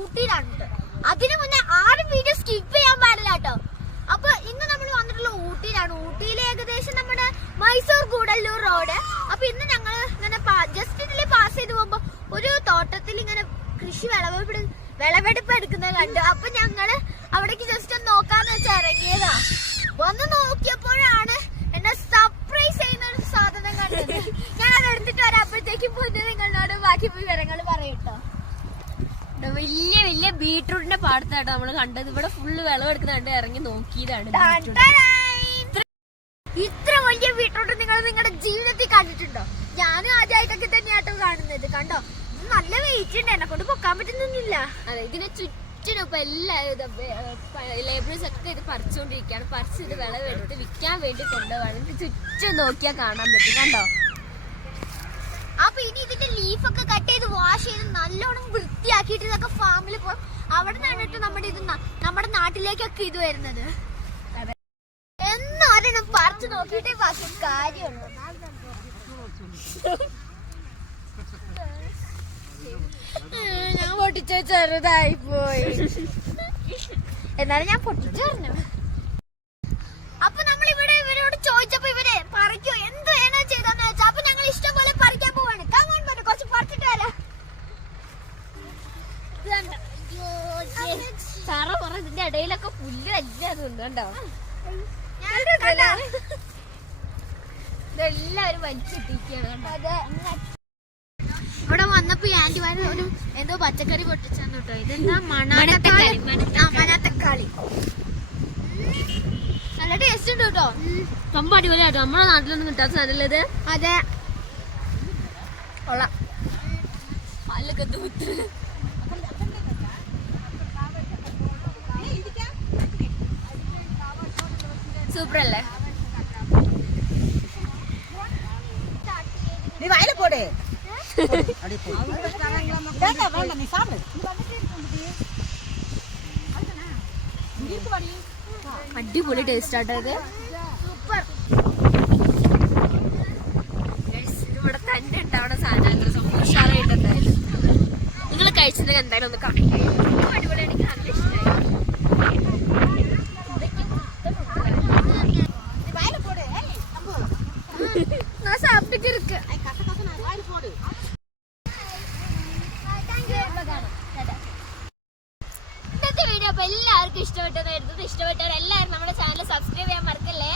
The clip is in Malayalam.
ഊട്ടിയിലാണ്. അതിനു മുന്നേ ആരും വീഡിയോ സ്കിപ്പ് ചെയ്യാൻ പാടില്ല കേട്ടോ. അപ്പൊ ഇന്ന് നമ്മൾ വന്നിട്ടുള്ള ഊട്ടിയിലാണ്. ഊട്ടിയിൽ ഏകദേശം നമ്മുടെ മൈസൂർ ഗൂഡല്ലൂർ റോഡ്. അപ്പൊ ഇന്ന് ഞങ്ങൾ ഇങ്ങനെ ജസ്റ്റ് ഇതിൽ പാസ് ചെയ്ത് പോകുമ്പോ ഒരു തോട്ടത്തിൽ ഇങ്ങനെ കൃഷി വിളവെടുപ്പ് എടുക്കുന്നത് കണ്ടു. അപ്പൊ ഞങ്ങള് അവിടേക്ക് ജസ്റ്റ് ഒന്ന് നോക്കാന്ന് വെച്ചാൽ ഇറങ്ങിയതാ. വന്ന് നോക്കിയപ്പോഴാണ് എന്നെ സർപ്രൈസ് ചെയ്യുന്ന ഒരു സാധനം കണ്ടത്. ഞാൻ അത് എടുത്തിട്ട് വരാപ്പോഴത്തേക്കും പൊന്നു നിങ്ങളോട് ബാക്കി വിവരങ്ങൾ പറയട്ടോ. വലിയ വലിയ ബീട്രൂട്ടിന്റെ പാടത്താട്ടോ നമ്മള് കണ്ടത്. ഇവിടെ ഫുള്ള് വിളവെടുക്കുന്നുണ്ട്. ഇറങ്ങി നോക്കിയതാണ്. ഇത്ര വലിയ ബീട്രൂട്ട് നിങ്ങൾ നിങ്ങളുടെ ജീവിതത്തിൽ കണ്ടിട്ടുണ്ടോ? ഞാനും ആദ്യമായിട്ടൊക്കെ തന്നെയാട്ടോ കാണുന്നത്. കണ്ടോ, നല്ല വെയിറ്റ് ഉണ്ട്, എന്നെ കൊണ്ട് പൊക്കാൻ പറ്റുന്നില്ല. അതെ, ഇതിനെ ചുറ്റിനും ഇപ്പൊ എല്ലാവരും ലേബേഴ്സ് ഒക്കെ ഇത് പറിച്ചുകൊണ്ടിരിക്കുകയാണ്. പറിച്ച് ഇത് വിളവെടുത്ത് വിൽക്കാൻ വേണ്ടി കൊണ്ടുപോകാണ്. ഇത് ചുറ്റും നോക്കിയാൽ കാണാൻ പറ്റും. കണ്ടോ? അപ്പൊ ഇനി ഇതിന്റെ ലീഫൊക്കെ കട്ട് ചെയ്ത് വാഷ് ചെയ്ത് നല്ലോണം വൃത്തിയാക്കിയിട്ട് ഇതൊക്കെ ഫാമിൽ പോകും. അവിടെ നിന്നിട്ട് നമ്മുടെ നാട്ടിലേക്കൊക്കെ ഇത് വരുന്നത്. എന്നൊരെണ്ണം പറിച്ചു നോക്കിയിട്ടേ ബാക്കി കാര്യമുള്ളൂ. ഞാൻ പൊട്ടിച്ച ചെറുതായി പോയി. എന്നാലും ഞാൻ പൊട്ടിച്ചു പറഞ്ഞു. അപ്പൊ നമ്മൾ ഇവരോട് ചോദിച്ചപ്പോ ഇവരെ പറിക്കോ എന്ത് വേണോ ചെയ്താന്ന് വെച്ചാ. അപ്പൊ ഞങ്ങൾ ഇഷ്ടം പോലെ പറിക്കാൻ പോവാണ്. കമോൺ പറഞ്ഞു, കുറച്ച് പറിച്ചിട്ട് വരാം. സാറ പറഞ്ഞതിന്റെ ഇടയിലൊക്കെ പുല്ല് അല്ലാതുണ്ട്. കണ്ടോ? ഇതെല്ലാവരും വലിച്ചിട്ടിരിക്കുകയാണ്. കണ്ടോ? ഇവിടെ വന്നപ്പോ ഈ ആന്റിമാര് ഒരു എന്തോ പച്ചക്കറി പൊട്ടിച്ചു കേട്ടോ. ഇതെന്താ മണത്തക്കാളി. നല്ല ടേസ്റ്റ് ഉണ്ട് കേട്ടോ. സംഭവം അടിപൊളിയാട്ടോ. നമ്മുടെ നാട്ടിലൊന്നും കിട്ടാത്ത സാധനല്ലേ? അതെ, കൊള്ളാം. പാലൊക്കെ തൂത്ത് സൂപ്പർ അല്ലേ? നീ വായില പോടേ. അടിപൊളി ടേസ്റ്റ് ആട്ടോ ഇത്. സൂപ്പർ. ഇവിടെ തന്നെ ഉണ്ടാവുന്ന സാധനങ്ങൾ ഉഷാറായിട്ടുണ്ടായിരുന്നു. നിങ്ങൾ കഴിച്ചത് എന്തായാലും ഒന്ന് കമന്റ് ചെയ്യും. അടിപൊളി, എനിക്ക് നല്ല ഇഷ്ടമായി. ഇന്നത്തെ വീഡിയോ അപ്പൊ എല്ലാവർക്കും ഇഷ്ടപ്പെട്ടെന്നായിരുന്നു. ഇഷ്ടപ്പെട്ടവർ എല്ലാവരും നമ്മുടെ ചാനൽ സബ്സ്ക്രൈബ് ചെയ്യാൻ മറക്കല്ലേ.